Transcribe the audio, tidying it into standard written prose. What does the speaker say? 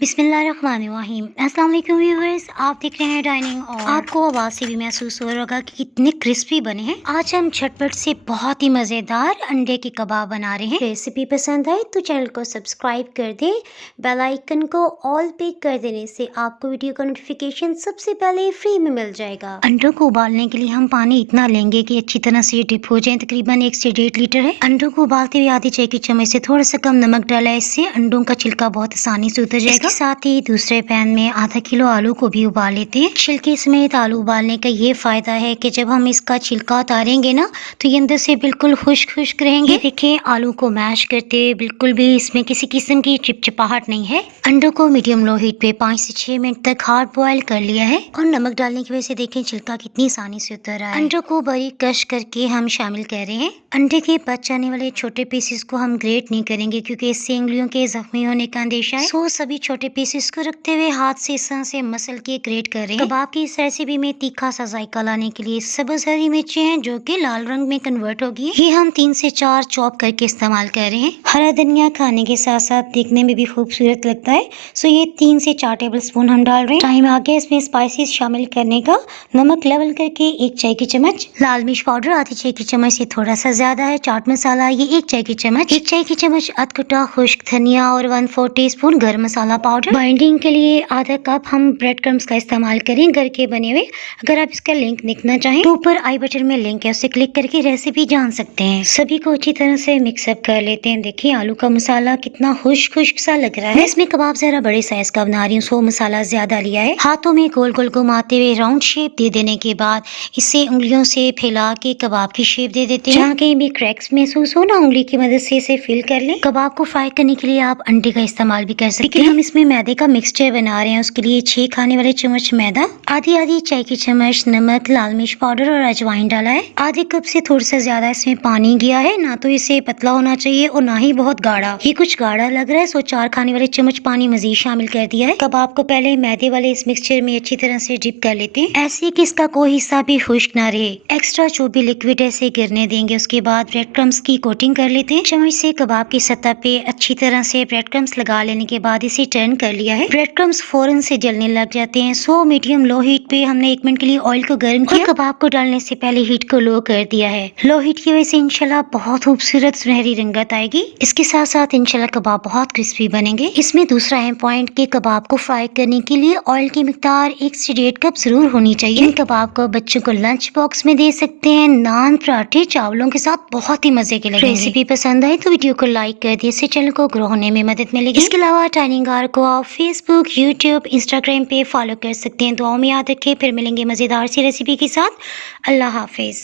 बिस्मिल्लाहिर्रहमानिर्रहीम। अस्सलाम वालेकुम व्यूअर्स, आप देख रहे हैं डाइनिंग और आपको आवाज़ से भी महसूस हो रहा होगा कि कितने क्रिस्पी बने हैं। आज हम झटपट से बहुत ही मज़ेदार अंडे के कबाब बना रहे हैं। रेसिपी पसंद आए तो चैनल को सब्सक्राइब कर दें, बेल आइकन को ऑल पे कर देने से आपको वीडियो का नोटिफिकेशन सबसे पहले फ्री में मिल जाएगा। अंडों को उबालने के लिए हम पानी इतना लेंगे कि अच्छी तरह से डिप हो जाए। तकरीबन 1 से 1.5 लीटर है। अंडों को उबालते हुए आधी चाय की चम्मच से थोड़ा सा कम नमक डाला है, इससे अंडों का छिलका बहुत आसानी से उतर जाएगा। साथ ही दूसरे पैन में आधा किलो आलू को भी उबाल लेते हैं। छिलके समेत आलू उबालने का ये फायदा है कि जब हम इसका छिलका उतारेंगे ना तो ये अंदर से बिल्कुल खुश्क खुश्क रहेंगे। देखिए आलू को मैश करते बिल्कुल भी इसमें किसी किस्म की चिपचिपाहट नहीं है। अंडों को मीडियम लो हीट पे 5 से 6 मिनट तक हार्ड बॉयल कर लिया है और नमक डालने की वजह से देखें छिलका कितनी आसानी से उतर रहा है। अंडों को बारीक कश करके हम शामिल कर रहे हैं। अंडे के बच जाने वाले छोटे पीसेस को हम ग्रेट नहीं करेंगे क्योंकि इससे उंगलियों के जख्मी होने का अंदेशा है। सो सभी छोटे पीसेस को रखते हुए हाथ से इस तरह से मसल के ग्रेट कर रहे हैं। कबाब की इस रेसिपी में तीखा सा जायका लाने के लिए सब्ज हरी मिर्ची हैं जो कि लाल रंग में कन्वर्ट होगी। ये हम 3 से 4 चॉप करके इस्तेमाल कर रहे हैं। हरा धनिया खाने के साथ साथ देखने में भी खूबसूरत लगता है। सो ये 3 से 4 टेबल स्पून हम डाल रहे हैं। टाइम आ गया इसमें स्पाइसेस शामिल करने का। नमक लेवल करके 1 चाय की चम्मच, लाल मिर्च पाउडर आधी चाय की चम्मच से थोड़ा सा ज्यादा है, चाट मसाला ये 1 चाय की चम्मच, 1 चाय की चम्मच अधकटा खुश्क धनिया और 1/4 टीस्पून गरम मसाला पाउडर। बाइंडिंग के लिए आधा कप हम ब्रेड क्रम्स का इस्तेमाल करें घर के बने हुए। अगर आप इसका लिंक देखना चाहें तो ऊपर आई बटन में लिंक है, उसे क्लिक करके रेसिपी जान सकते हैं। सभी को अच्छी तरह से मिक्सअप कर लेते हैं। देखिए आलू का मसाला कितना खुश्क खुश्क सा लग रहा है। मैं इसमें कबाब जरा बड़े साइज का बना रही हूँ, सो मसाला ज्यादा लिया है। हाथों में गोल गोल घुमाते हुए राउंड शेप दे देने के बाद इसे उंगलियों से फैला के कबाब की शेप दे देते हैं। जहाँ कहीं भी क्रैक्स महसूस हो ना उंगली की मदद से इसे फिल कर लें। कबाब को फ्राई करने के लिए आप अंडे का इस्तेमाल भी कर सकते हैं। हम इसमें मैदे का मिक्सचर बना रहे हैं, उसके लिए 6 खाने वाले चम्मच मैदा, आधी आधी चाय की चम्मच नमक, लाल मिर्च पाउडर और अजवाइन डाला है। आधे कप से थोड़ा सा ज्यादा इसमें पानी गया है। ना तो इसे पतला होना चाहिए और ना ही बहुत गाढ़ा। ये कुछ गाढ़ा लग रहा है, सो 4 खाने वाले चम्मच पानी मजीद शामिल कर दिया है। कबाब को पहले मैदे वाले इस मिक्सचर में अच्छी तरह से डिप कर लेते हैं, ऐसे कि इसका कोई हिस्सा भी खुश्क ना रहे। एक्स्ट्रा जो भी लिक्विड है इसे गिरने देंगे। उसके बाद ब्रेड क्रम्स की कोटिंग कर लेते हैं। चम्मच से कबाब की सतह पे अच्छी तरह से ब्रेड क्रम्स लगा लेने के बाद इसे टर्न कर लिया है। ब्रेड क्रम्स फौरन से जलने लग जाते हैं, सो मीडियम लो हीट पे हमने 1 मिनट के लिए ऑयल को गर्म किया। कबाब को डालने से पहले हीट को लो कर दिया है। लो हीट की वजह से इंशाल्लाह बहुत खूबसूरत सुनहरी रंगत आएगी। इसके साथ साथ इंशाल्लाह कबाब बहुत क्रिस्पी बनेंगे। इसमें दूसरा अहम पॉइंट कि कबाब को फ्राई करने के लिए ऑयल की मिकदार 1 से 1.5 कप जरूर होनी चाहिए। इन कबाब को बच्चों को लंच बॉक्स में दे सकते हैं, नान पराठे चावलों के साथ बहुत ही मजे के लगेंगे। रेसिपी पसंद आए तो वीडियो को लाइक कर दिए, इससे चैनल को ग्रो होने में मदद मिलेगी। इसके अलावा डाइनिंग आवर को आप फेसबुक, यूट्यूब, इंस्टाग्राम पे फॉलो कर सकते हैं। दुआओं में याद रखें, फिर मिलेंगे मजेदार सी रेसिपी के साथ। अल्लाह हाफिज।